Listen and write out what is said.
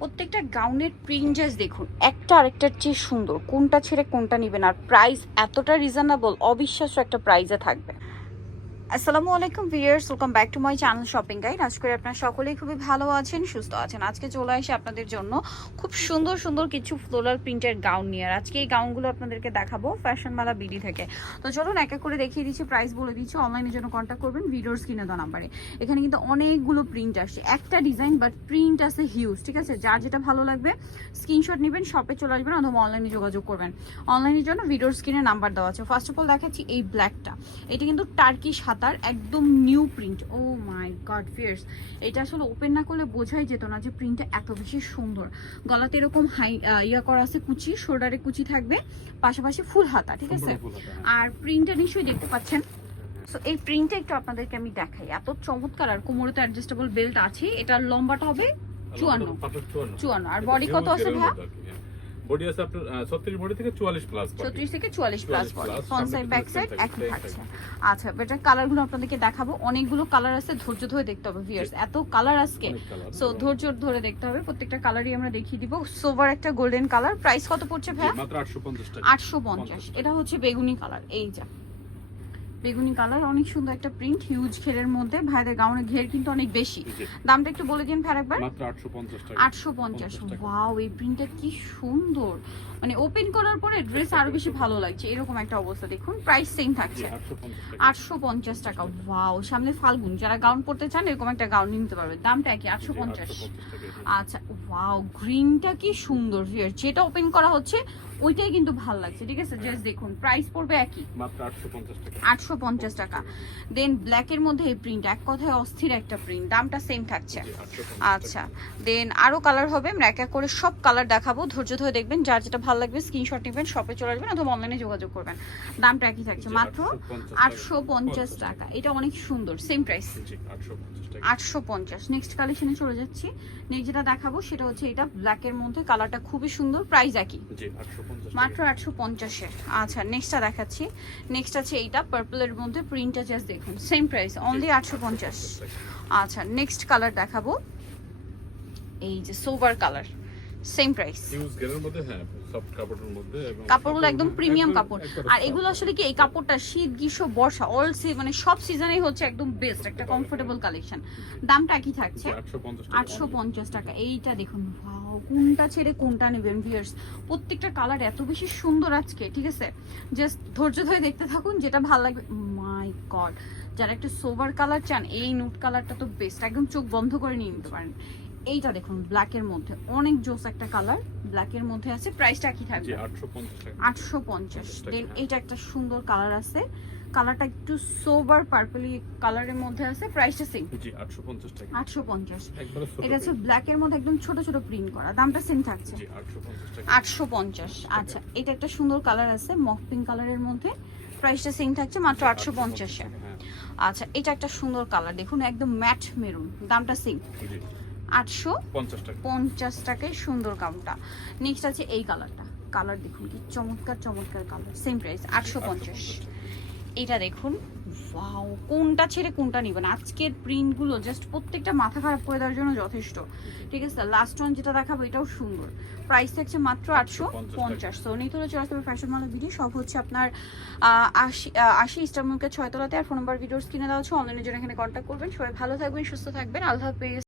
প্রত্যেকটা গাউনের print just দেখুন, একটা আরেকটার চেয়ে সুন্দর, কোনটা ছেড়ে কোনটা নেবেন। আর প্রাইস এতটা রিজনেবল, অবিশ্বাস্য একটা প্রাইসে থাকবে। আসসালামু আলাইকুম viewers, welcome back to my channel shopping guide. আশা করি আপনারা সকলেই খুবই ভালো আছেন, সুস্থ আছেন। আজকে চলে আসি আপনাদের জন্য খুব সুন্দর সুন্দর কিছু ফ্লোরাল প্রিন্টের গাউন নিয়ে। আর আজকে এই গাউনগুলো আপনাদেরকে দেখাবো ফ্যাশন মালা বিডি থেকে। তো চলুন এক এক করে দেখিয়ে দিচ্ছি, প্রাইস বলে দিচ্ছি। অনলাইনের জন্য কন্ট্যাক্ট করবেন ভিডিওর স্ক্রিনে দেওয়া নাম্বারে। এখানে কিন্তু অনেকগুলো প্রিন্ট আসছে, একটা ডিজাইন বাট প্রিন্ট আছে হিউজ, ঠিক আছে? যার যেটা ভালো লাগবে স্ক্রিনশট নেবেন, শপে চলে আসবেন অথবা অনলাইনে যোগাযোগ করবেন। অনলাইনের জন্য ভিডিওর স্ক্রিনে নাম্বার দেওয়া আছে। ফার্স্ট অফ অল দেখাচ্ছি এই ব্ল্যাকটা, এটা কিন্তু টার্কিশ হাতার একদম নিউ প্রিন্ট। ও মাই গড ভিউয়ার্স, এটা আসলে ওপেন না করলে বোঝাই যেত না যে প্রিন্টটা এত বেশি সুন্দর। গলাতে এরকম হাই ইয়া করা আছে কুচি, শোল্ডারে কুচি থাকবে, পাশাপাশি ফুল হাতা, ঠিক আছে? আর প্রিন্টটা নিশ্চয়ই দেখতে পাচ্ছেন। সো এই প্রিন্টটা একটু আপনাদেরকে আমি দেখাই, এত চমৎকার। আর কোমরে তো অ্যাডজাস্টেবল বেল্ট আছে। এটার লম্বাটা হবে 54। আর বডি কত আছে ভাই? বডি আছে আপনার 36 বডি থেকে 44 প্লাস, 36 থেকে 44 plus body. Front side back side একই থাকছে। আচ্ছা, এটার কালারগুলো আপনাদেরকে দেখাবো। অনেকগুলো কালার আছে, ধৈর্য ধরে দেখতে হবে ভিউয়ার্স, এত কালার আজকে। সো ধৈর্য ধরে দেখতে হবে, প্রত্যেকটা কালারই আমরা দেখিয়ে দিব। সোভার একটা গোল্ডেন কালার, প্রাইস কত পড়ছে ভাই? মাত্র 850 টাকা। 850। এটা হচ্ছে বেগুনি কালার, এই যা বেগুনি কালার, অনেক সুন্দর একটা প্রিন্ট, হিউজ ঘেরের মধ্যে। ভাইদের গাউনের ঘের কিন্তু অনেক বেশি। দামটা একটু বলে দিন ভাই একবার। মাত্র 850 টাকা। 850। ওয়াও, এই প্রিন্টটা কি সুন্দর, মানে ওপেন করার পরে ড্রেস আরো বেশি ভালো লাগছে, এরকম একটা অবস্থা। দেখুন প্রাইস সেম থাকছে 850 টাকা। ওয়াও, সামনে ফাল্গুন, যারা গাউন পরতে চান এরকম একটা গাউন নিতে পারবে। দামটা কি? 850। আচ্ছা, ওয়াও, গ্রিনটা কি সুন্দর ভিউয়ার, যেটা ওপেন করা হচ্ছে ওইটাই কিন্তু ভালো লাগছে, ঠিক আছে? জাস্ট দেখুন, প্রাইস পড়বে একই, মাত্র 850 টাকা। 850 টাকা। দেন ব্ল্যাকের মধ্যে এই প্রিন্ট, এক কথায় অস্থির একটা প্রিন্ট, দামটা সেম থাকছে। আচ্ছা, দেন আরো কালার হবে, আমরা এক এক করে সব কালার দেখাবো, ধৈর্য ধরে দেখবেন। যার যেটা ভালো লাগবে স্ক্রিনশট নেবেন, শপে চলে আসবেন অথবা অনলাইনে যোগাযোগ করবেন। দামটা একই থাকছে, মাত্র 850 টাকা। এটা অনেক সুন্দর, সেম প্রাইস 850। নেক্সট কালেকশনে চলে যাচ্ছি। নেক্সট যেটা দেখাবো সেটা হচ্ছে এটা ব্ল্যাকের মধ্যে, কালারটা খুবই সুন্দর, প্রাইস একই, মাত্র 850-এ। আচ্ছা, নেক্সটটা দেখাচ্ছি। নেক্সট আছে এইটা পার্পলের মধ্যে, প্রিন্টটা জাস্ট দেখুন, সেম প্রাইস, অনলি 850। আচ্ছা, নেক্সট কালার দেখাবো, এই যে সোভার কালার, সেম প্রাইস। হিউজ গেরের মধ্যে, হ্যাঁ, সফট কাপড়ের মধ্যে, এবং কাপড়গুলো একদম প্রিমিয়াম কাপড়। আর এগুলো আসলে কি, এই কাপড়টা শীত গ্রীষ্ম বর্ষা অল মানে সব সিজনেই হচ্ছে একদম বেস্ট একটা কমফোর্টেবল কালেকশন। দামটা কি থাকছে? 850 টাকা। এইটা দেখুন, ওয়াও, কোনটা ছেড়ে কোনটা নেবেন ভিউয়ার্স, প্রত্যেকটা কালার এত বেশি সুন্দর আজকে, ঠিক আছে? জাস্ট ধৈর্য ধরে দেখতে থাকুন, যেটা ভালো লাগবে। মাই গড, যারা একটা সোভার কালার চান, এই নুট কালারটা তো বেস্ট, একদম চোখ বন্ধ করে নিয়ে নিতে পারেন। এইটা দেখুন ব্ল্যাকের মধ্যে, অনেক জোস একটা কালার, ব্ল্যাকের মধ্যে আছে, প্রাইসটা কি থাকবে? 850। দেন এইটা একটা সুন্দর কালার আছে, কালারটা একটু সোবার পার্পলি কালারের মধ্যে আছে, প্রাইসটা সেম, জি 850 টাকা। 850। একবারে ছোট, এটা হচ্ছে ব্ল্যাকের মধ্যে একদম ছোট ছোট প্রিন্ট করা, দামটা সেম থাকছে, জি 850 টাকা। 850। আচ্ছা, এটা একটা সুন্দর কালার আছে মফ পিঙ্ক কালারের মধ্যে, প্রাইসটা সেম থাকছে, মাত্র 850-এ। আচ্ছা, এটা একটা সুন্দর কালার দেখুন, একদম ম্যাট মেরুন, দামটা সেম, 850 টাকায় সুন্দর গাউনটা। নেক্সট আছে এই কালারটা, কালার দেখুন কি চমৎকার চমৎকার কালার, সেম প্রাইস 850। এটা দেখুন, ওয়াও, কোনটা ছেড়ে কোনটা নিবেন। আজকের প্রিন্টগুলো জাস্ট প্রত্যেকটা মাথা খারাপ করে দেওয়ার জন্য যথেষ্ট, ঠিক আছে? লাস্ট ওয়ান যেটা দেখাবো এটাও সুন্দর, প্রাইস থাকছে মাত্র 850। তো নিতে হলে চলে আসতে হবে ফ্যাশন মালা ভিডিও, সব হচ্ছে আপনার 80 ইস্টার মার্কেট 6 তলাতে। আর ফোন নাম্বার ভিডিওর স্ক্রিনে দেওয়া আছে, অনলাইনের জন্য এখানে কন্ট্যাক্ট করবেন। সবাই ভালো থাকবেন, সুস্থ থাকবেন, আল্লাহ হাফেজ।